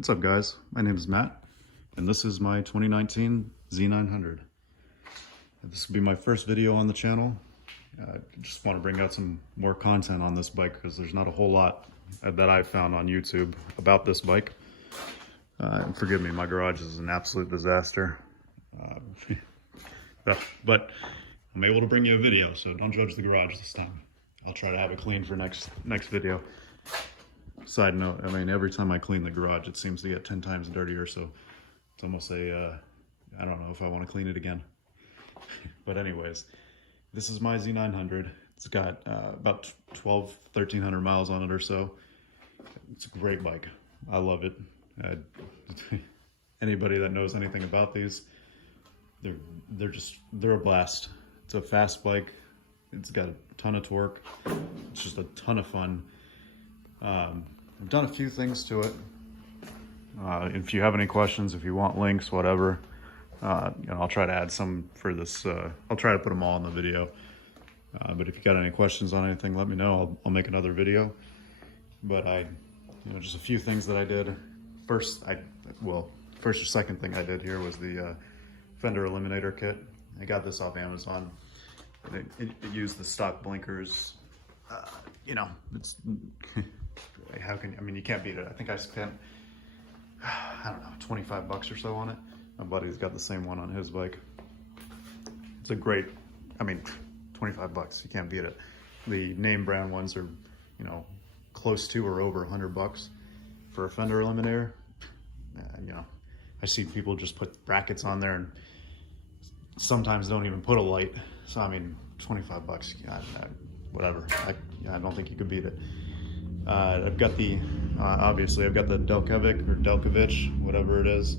What's up, guys? My name is Matt, and this is my 2019 Z900. This will be my first video on the channel. I just want to bring out some more content on this bike because there's not a whole lot that I've found on YouTube about this bike. And forgive me, my garage is an absolute disaster. But I'm able to bring you a video, so don't judge the garage this time. I'll try to have it clean for next video. Side note, I mean, every time I clean the garage, it seems to get 10 times dirtier, so it's almost a, I don't know if I want to clean it again. But anyways, this is my Z900. It's got about 1,300 miles on it or so. It's a great bike. I love it. Anybody that knows anything about these, they're a blast. It's a fast bike. It's got a ton of torque. It's just a ton of fun. I've done a few things to it. If you have any questions, if you want links, whatever, I'll try to add some for this. I'll try to put them all in the video. But if you got any questions on anything, let me know. I'll make another video. But just a few things that I did. First or second thing I did here was the Fender Eliminator Kit. I got this off Amazon. It used the stock blinkers. It's you can't beat it. I think I spent, I don't know, 25 bucks or so on it. My buddy's got the same one on his bike. It's a great, 25 bucks, you can't beat it. The name brand ones are, close to or over 100 bucks for a Fender Eliminator. I see people just put brackets on there and sometimes don't even put a light. So 25 bucks, whatever. I don't think you could beat it. I've got the, obviously I've got the Kevik, whatever it is.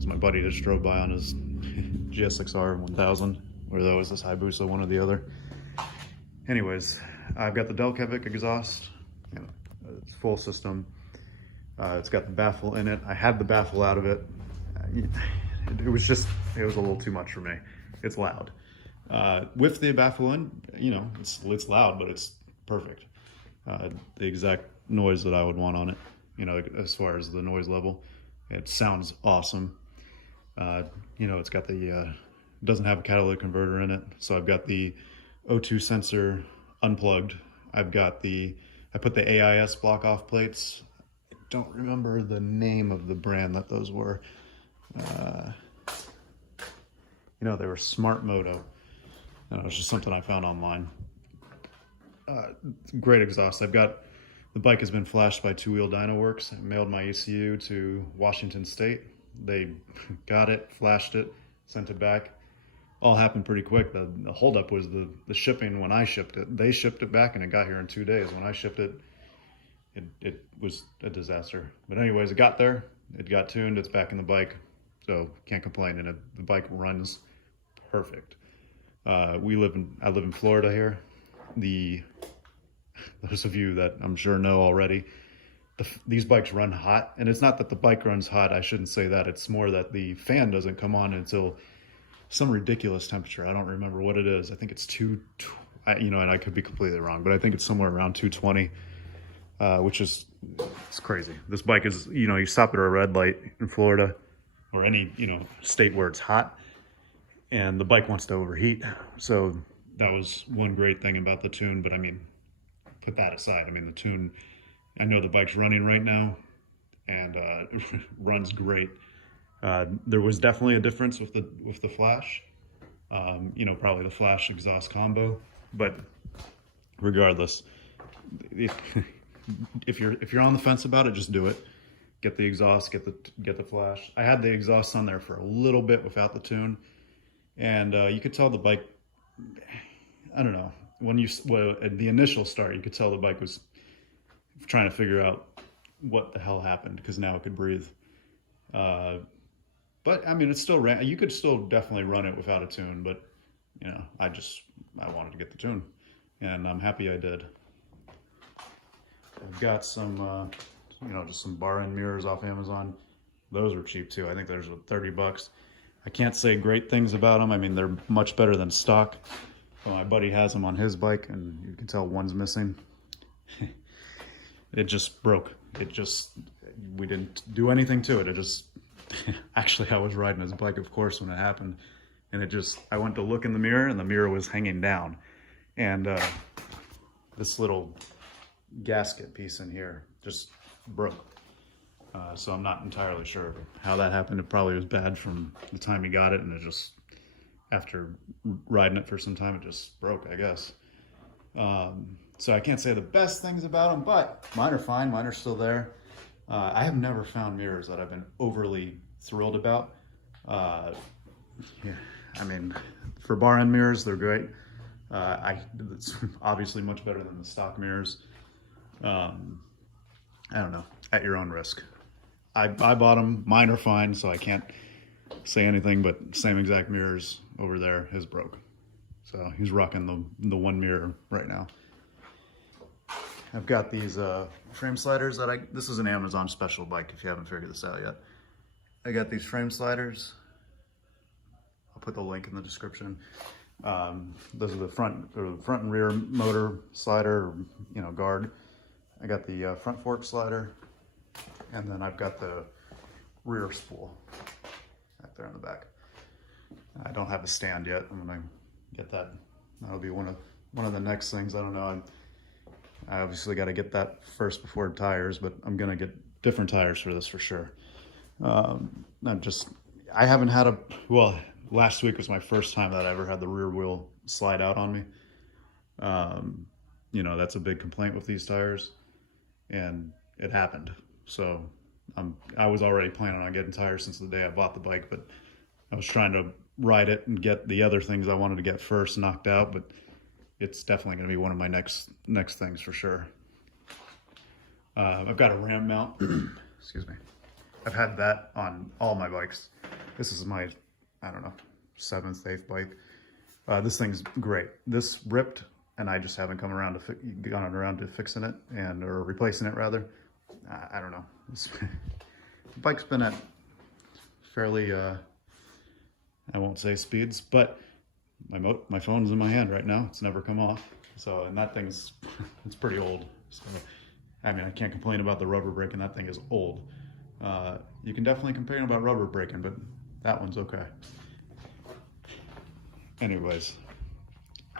So my buddy just drove by on his GSXR 1000, or that was this Hayabusa, one or the other. Anyways, I've got the Kevik Exhaust, it's full system. It's got the baffle in it. I had the baffle out of it. It was a little too much for me. It's loud. With the baffle in, it's loud, but it's perfect. The exact noise that I would want on it, as far as the noise level. It sounds awesome. It's got the, doesn't have a catalytic converter in it. So I've got the O2 sensor unplugged. I put the AIS block off plates. I don't remember the name of the brand that those were. They were Smart Moto. It was just something I found online. Great exhaust. The bike has been flashed by Two Wheel Dyno Works. I mailed my ECU to Washington State. They got it, flashed it, sent it back. All happened pretty quick. The holdup was the shipping when I shipped it. They shipped it back and it got here in 2 days. When I shipped it, it was a disaster. But anyways, it got there, it got tuned, it's back in the bike. So can't complain, and the bike runs perfect. I live in Florida here. Those of you that I'm sure know already, these bikes run hot, and it's not that the bike runs hot. I shouldn't say that. It's more that the fan doesn't come on until some ridiculous temperature. I don't remember what it is. I think it's and I could be completely wrong, but I think it's somewhere around 220, which is, it's crazy. This bike is, you stop at a red light in Florida or any, state where it's hot, and the bike wants to overheat. So that was one great thing about the Tune, but put that aside. The Tune, I know the bike's running right now, and it runs great. There was definitely a difference with the flash, probably the flash exhaust combo, but regardless, if you're on the fence about it, just do it. Get the exhaust, get the flash. I had the exhaust on there for a little bit without the Tune, and you could tell the bike, I don't know, at the initial start, you could tell the bike was trying to figure out what the hell happened, because now it could breathe. But it still ran. You could still definitely run it without a Tune, but I wanted to get the Tune, and I'm happy I did. I've got some, just some bar end mirrors off Amazon. Those were cheap too. I think those were 30 bucks. I can't say great things about them. They're much better than stock. But my buddy has them on his bike, and you can tell one's missing. It just broke. we didn't do anything to it. It just, actually I was riding his bike, of course, when it happened. And it just, I went to look in the mirror and the mirror was hanging down. And this little gasket piece in here just broke. So I'm not entirely sure how that happened. It probably was bad from the time he got it, and it just, after riding it for some time, it just broke, I guess. So I can't say the best things about them, but mine are fine. Mine are still there. I have never found mirrors that I've been overly thrilled about. Yeah, I mean, for bar end mirrors, they're great. It's obviously much better than the stock mirrors. I don't know, at your own risk. I bought them, mine are fine, so I can't say anything, but same exact mirrors over there, his broke. So he's rocking the one mirror right now. I've got these frame sliders that this is an Amazon special bike if you haven't figured this out yet. I got these frame sliders. I'll put the link in the description. Those are the front and rear motor slider, you know, guard. I got the front fork slider, and then I've got the rear spool right there in the back. I don't have a stand yet. I'm gonna get that. That'll be one of the next things. I don't know. I obviously got to get that first before tires, but I'm gonna get different tires for this for sure. I haven't had well, last week was my first time that I ever had the rear wheel slide out on me. You know, that's a big complaint with these tires, and it happened. So I was already planning on getting tires since the day I bought the bike, but I was trying to ride it and get the other things I wanted to get first knocked out, but it's definitely going to be one of my next things for sure. I've got a ramp mount. Excuse me. I've had that on all my bikes. This is my, I don't know, 7th, 8th bike. This thing's great. This ripped, and I just haven't gone around to fixing it or replacing it rather. I don't know. The bike's been at fairly, I won't say speeds, but my phone's in my hand right now. It's never come off. So, and that thing's, it's pretty old. So, I mean, I can't complain about the rubber braking. That thing is old. You can definitely complain about rubber braking, but that one's okay. Anyways.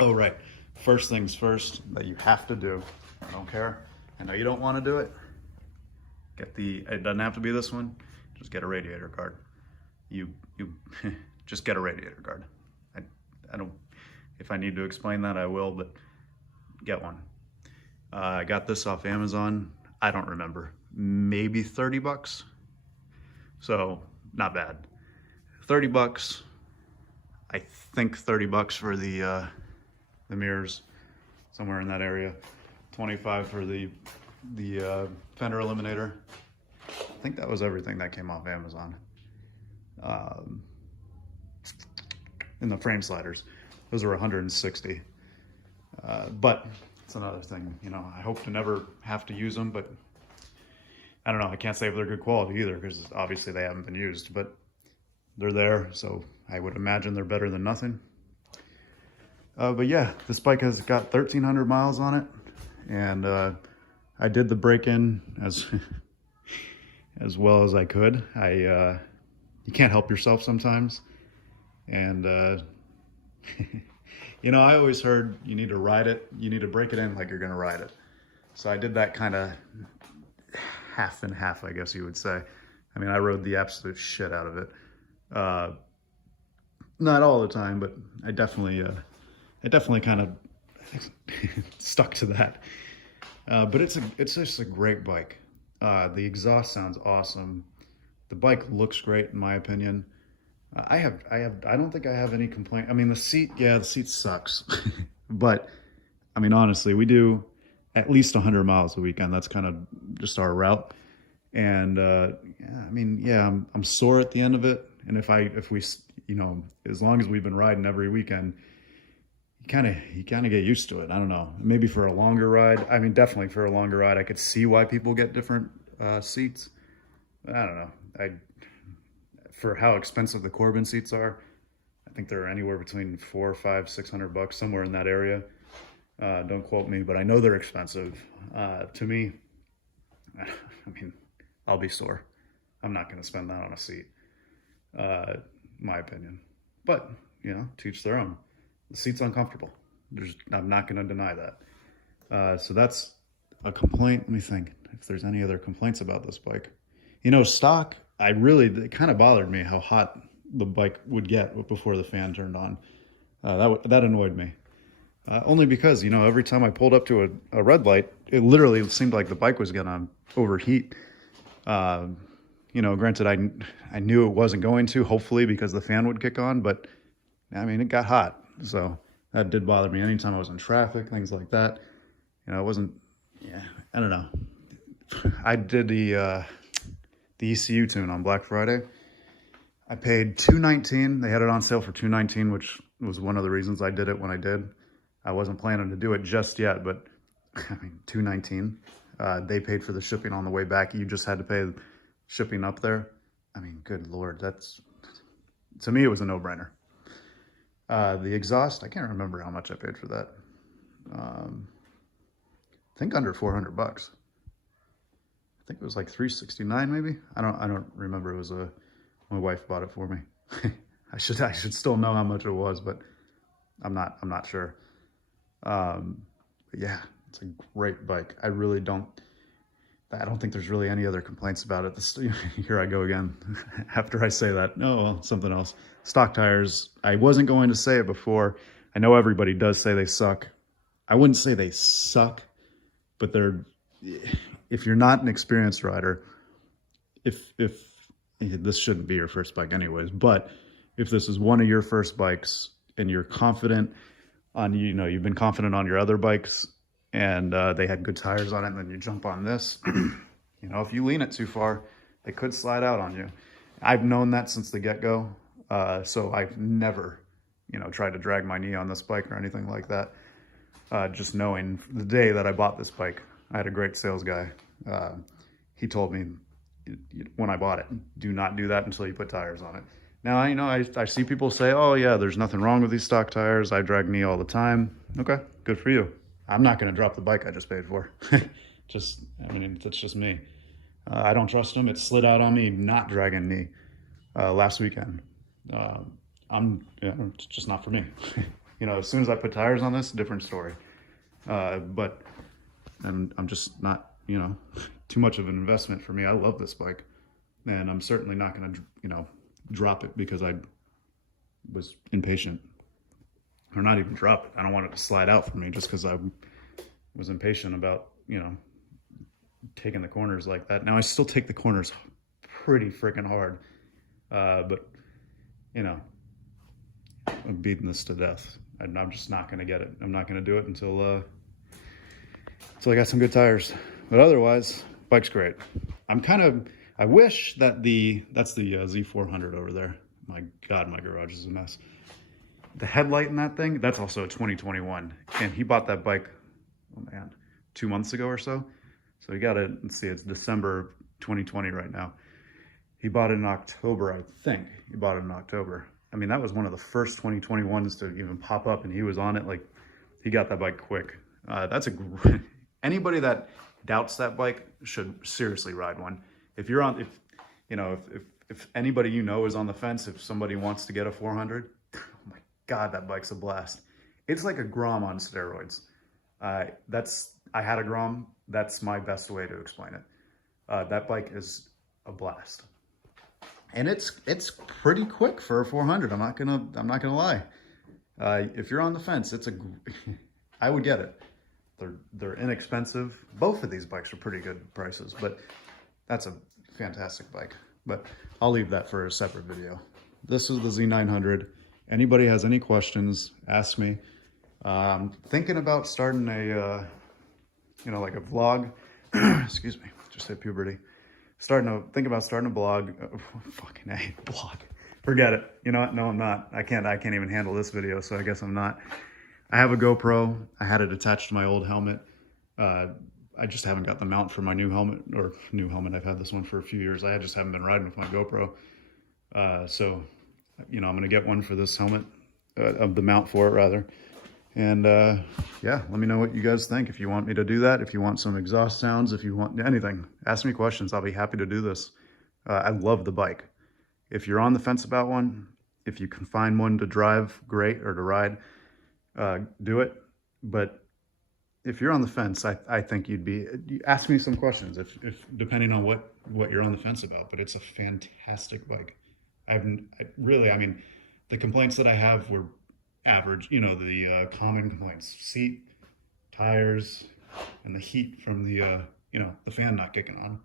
Oh, right. First things first that you have to do. I don't care. I know you don't want to do it. It doesn't have to be this one. Just get a radiator guard. You just get a radiator guard. I don't, if I need to explain that, I will, but get one. I got this off Amazon. I don't remember, maybe 30 bucks. So not bad. 30 bucks. I think 30 bucks for the mirrors, somewhere in that area. 25 for the Fender Eliminator. I think that was everything that came off Amazon. And the frame sliders, those are 160. But it's another thing, you know, I hope to never have to use them, but I don't know, I can't say if they're good quality either, because obviously they haven't been used, but they're there, so I would imagine they're better than nothing. But yeah, this bike has got 1,300 miles on it, and I did the break-in as as well as I could. You can't help yourself sometimes, and you know, I always heard you need to ride it, you need to break it in like you're gonna ride it. So I did that kind of half and half, I guess you would say. I mean, I rode the absolute shit out of it. Not all the time, but I definitely kind of stuck to that. But it's just a great bike. The exhaust sounds awesome. The bike looks great in my opinion. I don't think I have any complaint. I mean, the seat sucks. But I mean, honestly, we do at least 100 miles a weekend. That's kind of just our route. And yeah, I mean, yeah, I'm sore at the end of it. And if we, you know, as long as we've been riding every weekend, you kind of get used to it. I don't know, maybe for a longer ride. I mean, definitely for a longer ride, I could see why people get different seats. I don't know. For how expensive the Corbin seats are, I think they're anywhere between $400, $500, $600, somewhere in that area. Don't quote me, but I know they're expensive. To me, I mean, I'll be sore. I'm not going to spend that on a seat, my opinion. But, you know, to each their own. The seat's uncomfortable. I'm not going to deny that. So that's a complaint. Let me think if there's any other complaints about this bike. You know, stock, it kind of bothered me how hot the bike would get before the fan turned on. That annoyed me. Only because, you know, every time I pulled up to a red light, it literally seemed like the bike was going to overheat. You know, granted, I knew it wasn't going to, hopefully, because the fan would kick on, but I mean, it got hot. So that did bother me anytime I was in traffic, things like that. You know, it wasn't, yeah, I don't know. I did the ECU tune on Black Friday. I paid $219. They had it on sale for $219, which was one of the reasons I did it when I did. I wasn't planning to do it just yet, but I mean, $219. They paid for the shipping on the way back. You just had to pay shipping up there. I mean, good Lord, to me, it was a no-brainer. The exhaust, I can't remember how much I paid for that. I think under 400 bucks. I think it was like 369 maybe. I don't remember. It was my wife bought it for me. I should still know how much it was, but I'm not sure. But yeah, it's a great bike. I don't think there's really any other complaints about it. Here I go again. After I say that, no, well, something else. Stock tires, I wasn't going to say it before. I know everybody does say they suck. I wouldn't say they suck, but if you're not an experienced rider, if this shouldn't be your first bike anyways, but if this is one of your first bikes and you're confident on, you know, you've been confident on your other bikes and they had good tires on it, and then you jump on this, you know, if you lean it too far, they could slide out on you. I've known that since the get-go, so I've never, you know, tried to drag my knee on this bike or anything like that. Just knowing the day that I bought this bike, I had a great sales guy. He told me when I bought it, do not do that until you put tires on it. Now, you know, I see people say, oh yeah, there's nothing wrong with these stock tires. I drag knee all the time. Okay, good for you. I'm not going to drop the bike I just paid for. I mean, that's just me. I don't trust them. It slid out on me not dragging knee last weekend. It's just not for me. You know, as soon as I put tires on this, different story. But I'm just not, you know, too much of an investment for me. I love this bike, and I'm certainly not going to, you know, drop it because I was impatient. Or not even drop it. I don't want it to slide out for me just because I was impatient about, you know, taking the corners like that. Now I still take the corners pretty freaking hard, but you know, I'm beating this to death. I'm just not going to get it. I'm not going to do it until I got some good tires. But otherwise, bike's great. I wish that that's the Z400 over there. My God, my garage is a mess. The headlight in that thing, that's also a 2021. And he bought that bike, oh man, 2 months ago or so. So he got it, let's see, it's December 2020 right now. He bought it in October, I think. He bought it in October. I mean, that was one of the first 2021s to even pop up, and he was on it. Like, he got that bike quick. That's a great, anybody that doubts that bike should seriously ride one. If anybody you know is on the fence, if somebody wants to get a 400, oh my God, that bike's a blast. It's like a Grom on steroids. I had a Grom. That's my best way to explain it. That bike is a blast, and it's pretty quick for a 400. I'm not gonna lie. If you're on the fence, I would get it. They're inexpensive. Both of these bikes are pretty good prices, but that's a fantastic bike. But I'll leave that for a separate video. This is the Z900. Anybody has any questions, ask me. I'm thinking about starting a, like a vlog. Excuse me, just hit puberty. Think about starting a blog. Fucking A, blog. Forget it. You know what? No, I'm not. I can't even handle this video, so I guess I'm not. I have a GoPro. I had it attached to my old helmet. I just haven't got the mount for my new helmet. I've had this one for a few years. I just haven't been riding with my GoPro. So, I'm going to get one for this helmet, of the mount for it rather. And yeah, let me know what you guys think. If you want me to do that, if you want some exhaust sounds, if you want anything, ask me questions. I'll be happy to do this. I love the bike. If you're on the fence about one, if you can find one to drive, great, or to ride, do it. But if you're on the fence, I think you ask me some questions if depending on what you're on the fence about. But it's a fantastic bike. I mean, the complaints that I have were average, you know, the common complaints: seat, tires, and the heat from the you know, the fan not kicking on.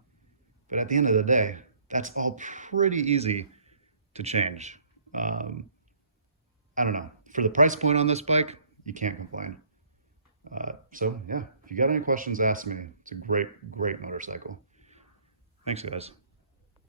But at the end of the day, that's all pretty easy to change. I don't know, for the price point on this bike, you can't complain. So yeah, if you got any questions, ask me. It's a great motorcycle. Thanks, guys.